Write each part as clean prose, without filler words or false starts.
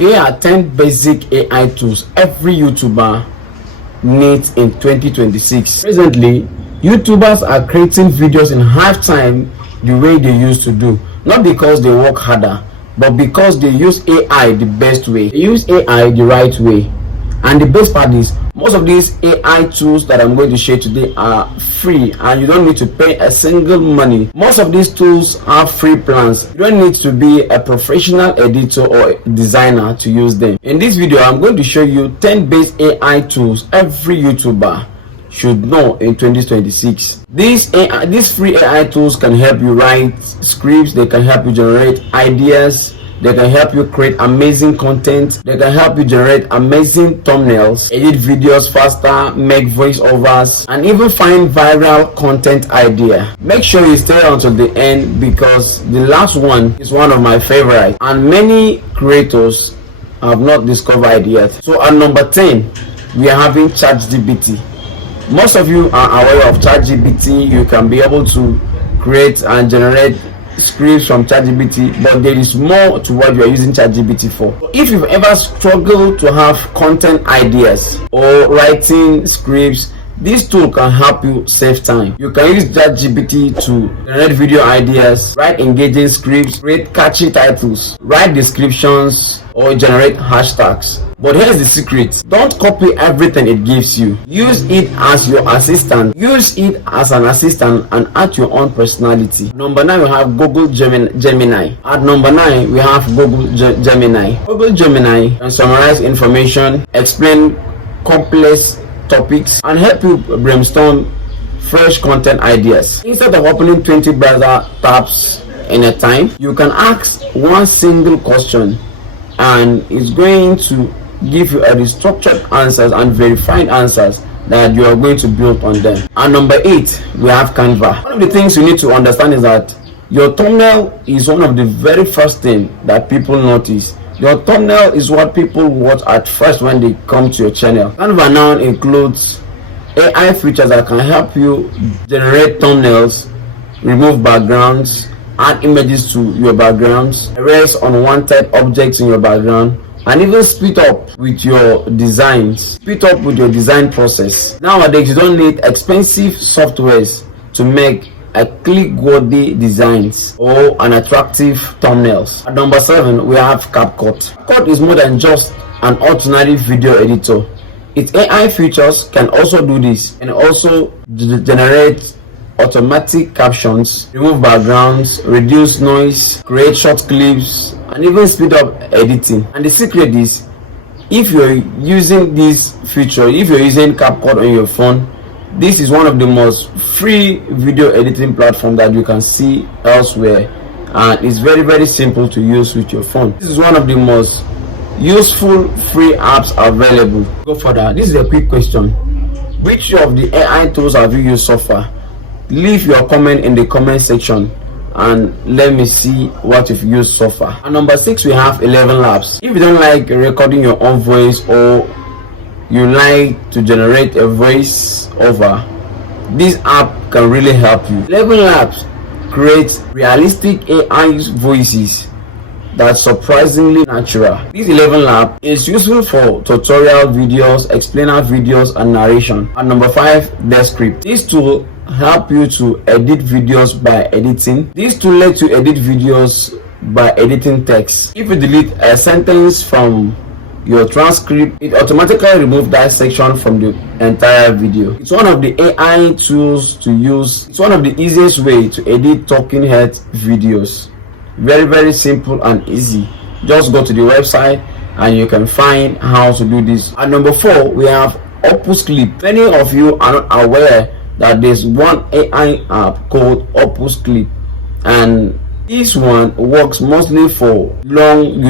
Here are 10 basic AI tools every YouTuber needs in 2026. Presently, YouTubers are creating videos in half time the way they used to do, not because they work harder, but because they use AI the best way. They use AI the right way. And the best part is, most of these AI tools that I'm going to share today are free and you don't need to pay a single money. Most of these tools have free plans. You don't need to be a professional editor or designer to use them. In this video, I'm going to show you 10 base AI tools every YouTuber should know in 2026. These free AI tools can help you write scripts, they can help you generate ideas, they can help you create amazing content, they can help you generate amazing thumbnails, edit videos faster, make voiceovers, and even find viral content idea. Make sure you stay until the end because the last one is one of my favorites and many creators have not discovered it yet. So at number 10, we are having ChatGPT. Most of you are aware of ChatGPT. You can be able to create and generate scripts from ChatGPT, but there is more to what you are using ChatGPT for. If you've ever struggled to have content ideas or writing scripts, this tool can help you save time. You can use ChatGPT to generate video ideas, write engaging scripts, create catchy titles, write descriptions, or generate hashtags. But here's the secret: don't copy everything it gives you. Use it as your assistant. Use it as an assistant and add your own personality. Number 9, we have Google Gemini. At number 9, we have Google Gemini. Google Gemini can summarize information, explain complex topics, and help you brainstorm fresh content ideas. Instead of opening 20 browser tabs in a time, you can ask one single question and it's going to give you a structured answers and verified answers that you are going to build on them. And number 8, we have Canva. One of the things you need to understand is that your thumbnail is one of the very first things that people notice. Your thumbnail is what people watch at first when they come to your channel. Canva now includes AI features that can help you generate thumbnails, remove backgrounds, add images to your backgrounds, erase unwanted objects in your background, and even speed up with your designs, speed up with your design process. Nowadays, you don't need expensive softwares to make a click-worthy designs or an attractive thumbnails. At number 7, we have CapCut. CapCut is more than just an ordinary video editor. Its AI features can also do this and also generate automatic captions, remove backgrounds, reduce noise, create short clips, and even speed up editing. And the secret is, if you're using this feature, if you're using CapCut on your phone, this is one of the most free video editing platforms that you can see elsewhere, and it's very simple to use with your phone. This is one of the most useful free apps available. Go further. This is a quick question: which of the AI tools have you used so far? Leave your comment in the comment section and let me see what you've used so far. And number 6, we have 11 Labs. If you don't like recording your own voice or you like to generate a voice over, this app can really help you. 11 Labs creates realistic AI voices that's surprisingly natural. This 11 Lab is useful for tutorial videos, explainer videos, and narration. And number 5, Descript. This tool help you to edit videos by editing. This tool lets you edit videos by editing text. If you delete a sentence from your transcript, it automatically removes that section from the entire video. It's one of the AI tools to use. It's one of the easiest way to edit talking head videos. Very simple and easy. Just go to the website and you can find how to do this. At number 4, we have Opus Clip. Many of you are not aware that there's one AI app called Opus Clip, and this one works mostly for long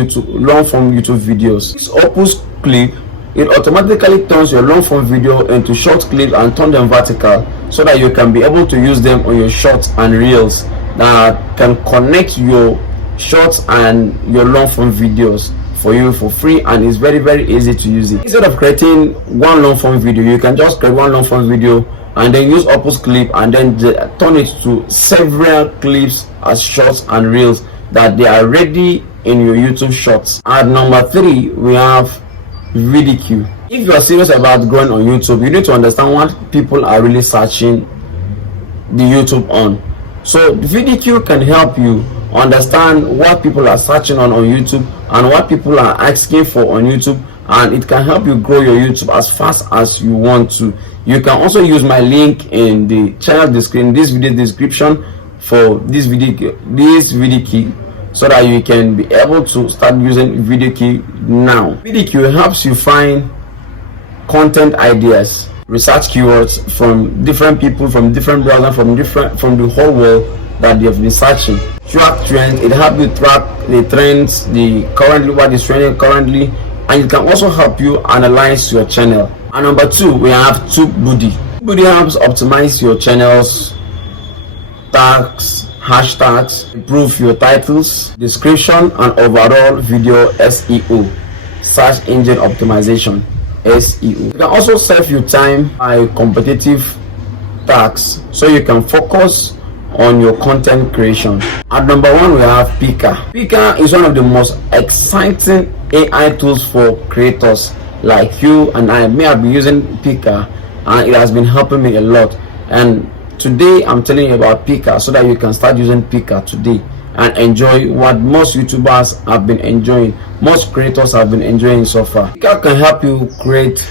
form YouTube videos. This Opus Clip, it automatically turns your long form video into short clips and turn them vertical so that you can be able to use them on your shorts and reels that can connect your shorts and your long form videos for you for free, and it's very easy to use it. Instead of creating one long form video, you can just create one long form video and then use Opus Clip and then turn it to several clips as shorts and reels that they are ready in your YouTube shorts. At number 3, we have video. If you are serious about growing on YouTube, you need to understand what people are really searching the YouTube on. So video can help you understand what people are searching on YouTube and what people are asking for on YouTube, and it can help you grow your YouTube as fast as you want to. You can also use my link in the channel description, this video description, for this video key, so that you can be able to start using video key now. Video key helps you find content ideas, research keywords from different people, from different browsers, from the whole world that they have been searching. Track trends, it helps you track the trends, what is trending currently, and it can also help you analyze your channel. And number 2, we have TubeBuddy. TubeBuddy helps optimize your channel's tags, hashtags, improve your titles, description, and overall video SEO, search engine optimization, SEO. You can also save you time by competitive tags, so you can focus on your content creation. At number 1, we have Pika. Pika is one of the most exciting AI tools for creators like you and I. May have been using Pika, and it has been helping me a lot. And today I'm telling you about Pika so that you can start using Pika today and enjoy what most YouTubers have been enjoying, most creators have been enjoying so far. Pika can help you create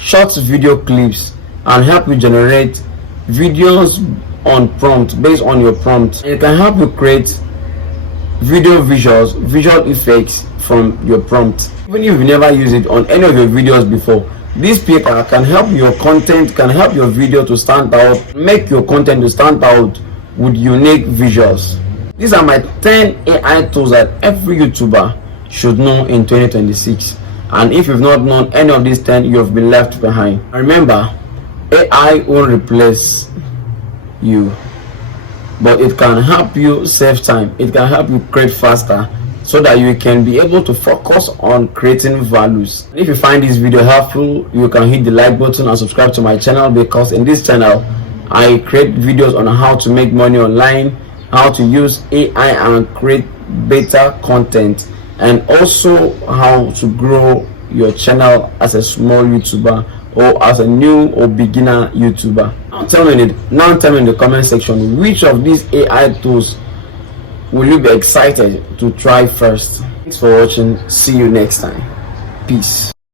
short video clips and help you generate videos on prompt, based on your prompt. It can help you create visual effects from your prompt. Even if you've never used it on any of your videos before, this Pika can help your content, can help your video to stand out, make your content to stand out with unique visuals. These are my 10 AI tools that every YouTuber should know in 2026. And if you've not known any of these 10, you've been left behind. Remember, AI won't replace you, but it can help you save time. It can help you create faster, so that you can be able to focus on creating values. If you find this video helpful, you can hit the like button and subscribe to my channel, because in this channel I create videos on how to make money online, how to use AI and create better content, and also how to grow your channel as a small YouTuber or as a new or beginner YouTuber. Now tell me in the comment section, which of these AI tools will you be excited to try first? Thanks for watching. See you next time. Peace.